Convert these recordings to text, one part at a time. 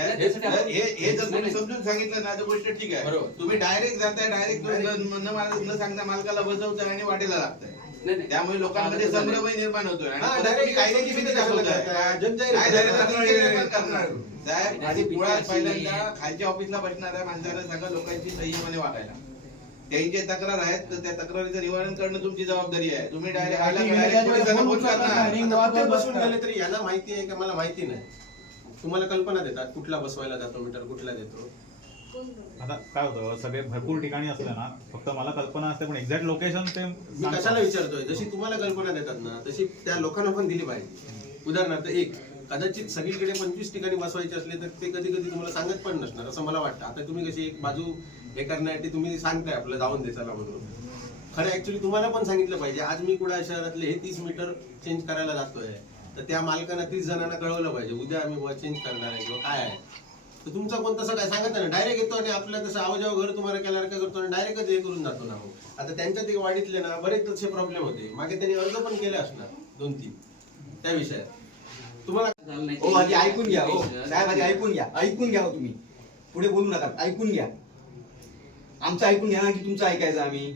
आहे, हे जर तुम्ही समजून सांगितलं ना तर गोष्ट ठीक आहे. तुम्ही डायरेक्ट जाताय, डायरेक्ट न सांगता मालकाला बसवताय आणि वाटेला लागताय. त्यामुळे लोकांमध्ये संभ्रमही निर्माण होतोय आणि कायद्याची भीती दाखवताय. साहेब आणि मुळात पहिल्यांदा खालच्या ऑफिसला बसणाऱ्या माणसाला सांगा लोकांची संयमाने वागायला. त्यांची तक्रार आहेत तर त्या तक्रारीचं निवारण करणं तुमची जबाबदारी आहे. तुम्ही बसून गेले तरी याला माहिती आहे का मला माहिती नाही. तुम्हाला कल्पना देतात कुठला बसवायला जातो मीटर कुठला देतो. आता काय होतं सगळे भरपूर ठिकाणी असलं ना फक्त मला कल्पना असते पण एक्झॅक्ट लोकेशन ते मी कशाला विचारतोय. जशी तुम्हाला कल्पना देतात ना तशी त्या लोकांना पण दिली पाहिजे. उदाहरणार्थ एक कदाचित सगळीकडे 25 ठिकाणी बसवायचे असले तर ते कधी कधी तुम्हाला सांगत पण नसणार असं मला वाटतं. आता तुम्ही कशी एक बाजू हे करण्यासाठी तुम्ही सांगताय आपलं जाऊन द्यायला म्हणून. खरं ऍक्च्युली तुम्हाला पण सांगितलं पाहिजे. आज मी कुडाळ शहरातले हे 30 मीटर चेंज करायला जातोय तर त्या मालकांना 30 जणांना कळवलं पाहिजे उद्या आम्ही चेंज करणार आहे किंवा काय आहे. तर तुमचा कोण तसं काय सांगत नाही. डायरेक्ट येतो आणि आपल्या तसं आवाजावर घर तुम्हाला केल्यासारखं करतो आणि डायरेक्टच हे करून जातो ना. आता त्यांच्या ते वाढीतले ना बरेच तसे प्रॉब्लेम होते. मागे त्यांनी अर्ज पण केले असणार 2-3 त्या विषयात. तुम्हाला ऐकून घ्या हो साहेब, आधी ऐकून घ्या हो तुम्ही. पुढे बोलू नका, ऐकून घ्या. आमचं ऐकून घ्या ना की तुमचं ऐकायचं आम्ही.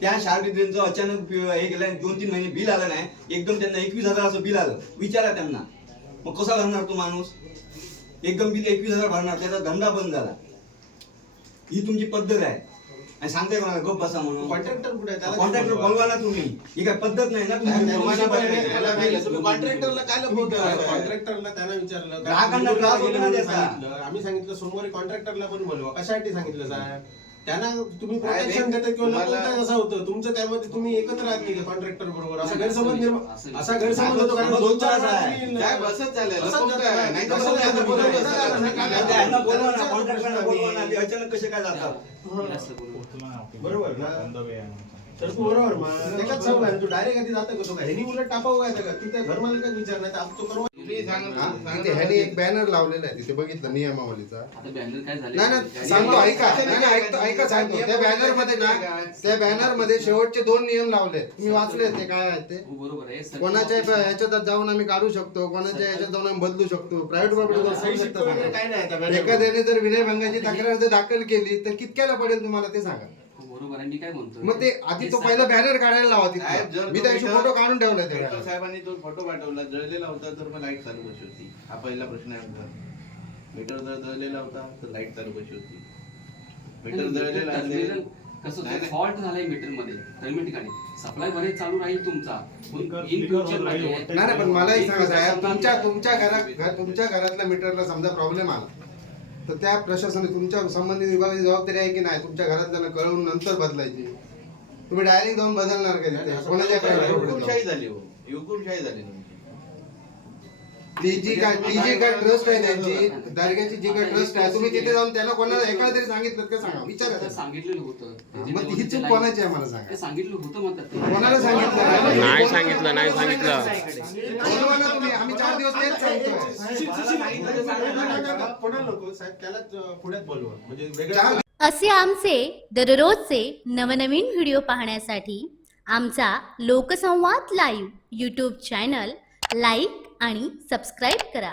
त्या शाळेचं अचानक हे केलं 2-3 महिने बिल आलं नाही. एकदम त्यांना 21,000 असं बिल आलं. विचारा त्यांना मग कसा भरणार तो माणूस. एकदम बिल 21,000 भरणार, त्याचा धंदा बंद झाला. ही तुमची पद्धत आहे आणि सांगताय मला गप बसा म्हणून. कॉन्ट्रॅक्टर कुठे आहे? कॉन्ट्रॅक्टर बोलवा ना तुम्ही. ही काय पद्धत नाही ना तुम्ही. कॉन्ट्रॅक्टरला काय लपवताय? कॉन्ट्रॅक्टरला त्यांना विचारलं ग्राहकांना त्रास होतो ना त्याचा. आम्ही सांगितलं सोमवारी कॉन्ट्रॅक्टरला पण बोलवा. कशासाठी सांगितलं साहेब? त्यांना तुम्ही प्रोटेक्शन देता किंवा लपवताय असं होतं तुमचं. त्यामध्ये तुम्ही एकत्र आहात की कॉन्ट्रॅक्टर बरोबर असा गैरसमज होतो. कारण 2-4 साहेब असंच झालं. अचानक कसे काय जातात बरोबर ना. तर तू बरोबर मग त्याच्यात सवय आहे. तू डायरेक्ट आधी जातं का तो काय ह्यानी उलट टापावं काय का तिथे घर मालकाच विचारणार तर तो करू. तिथे ह्याने एक बॅनर लावलेला आहे तिथे बघितलं नियमावलीचा. नाही सांगतो ऐका सांगतो. त्या बॅनर मध्ये शेवटचे 2 नियम लावले. मी वाचले ते काय आहेत ते. कोणाच्या ह्याच्यात जाऊन आम्ही काढू शकतो, कोणाच्या ह्याच्यात जाऊन आम्ही बदलू शकतो. प्रायव्हेट प्रॉपर्टी काय नाही. एखाद्याने जर विनयभंगाची तक्रार जर दाखल केली तर कितक्याला पडेल तुम्हाला ते सांगा. बरोबर आहे. मी काय म्हणतो मग ते आधी तो पहिला बॅनर काढायला लावा तिथे. मी त्याविषयी फोटो काढून ठेवलाय ते. साहेबांनी तो फोटो पाठवला जळलेला होता तर मग लाईट चालू कशी होती. हा पहिला प्रश्न आहे आमचा. मीटर जर जळलेला होता तर लाईट चालू कशी होती. मीटर जळलेला असेल कसं फॉल्ट झालाय मीटर मध्ये काही ठिकाणी सप्लाय बरेच चालू राहील तुमचा इन फ्युचर नाही पण मलाही सांगा साहेब तुमच्या घरातल्या मीटरला समजा प्रॉब्लेम आला तर त्या प्रशासनाने तुमच्या संबंधित विभागाची जबाबदारी आहे की नाही तुमच्या घरातल्याला कळवून नंतर बदलायची. तुम्ही डायरेक्ट जाऊन बदलणार का तिथे? हुकुमशाही झाली हो. हुकुमशाही झाली. ती जी काय ट्रस्ट आहे त्यांची दारग्याची जी काय ट्रस्ट आहे तुम्ही तिथे जाऊन त्यांना कोणाला एकाला तरी सांगितलं का सांगा. विचारा. सांगितलेलं होतं मग ही चूक कोणाची आहे मला सांगा. सांगितलं होतं म्हणतात कोणाला सांगितलं नाही सांगितलं बोलवा ना तुम्ही. आम्ही 4 दिवस तेच सांगतोय. असे आमचे दररोजचे नवनवीन व्हिडिओ पाहण्यासाठी आमचा लोकसंवाद लाईव्ह यूट्यूब चॅनल लाईक आणि सबस्क्राईब करा.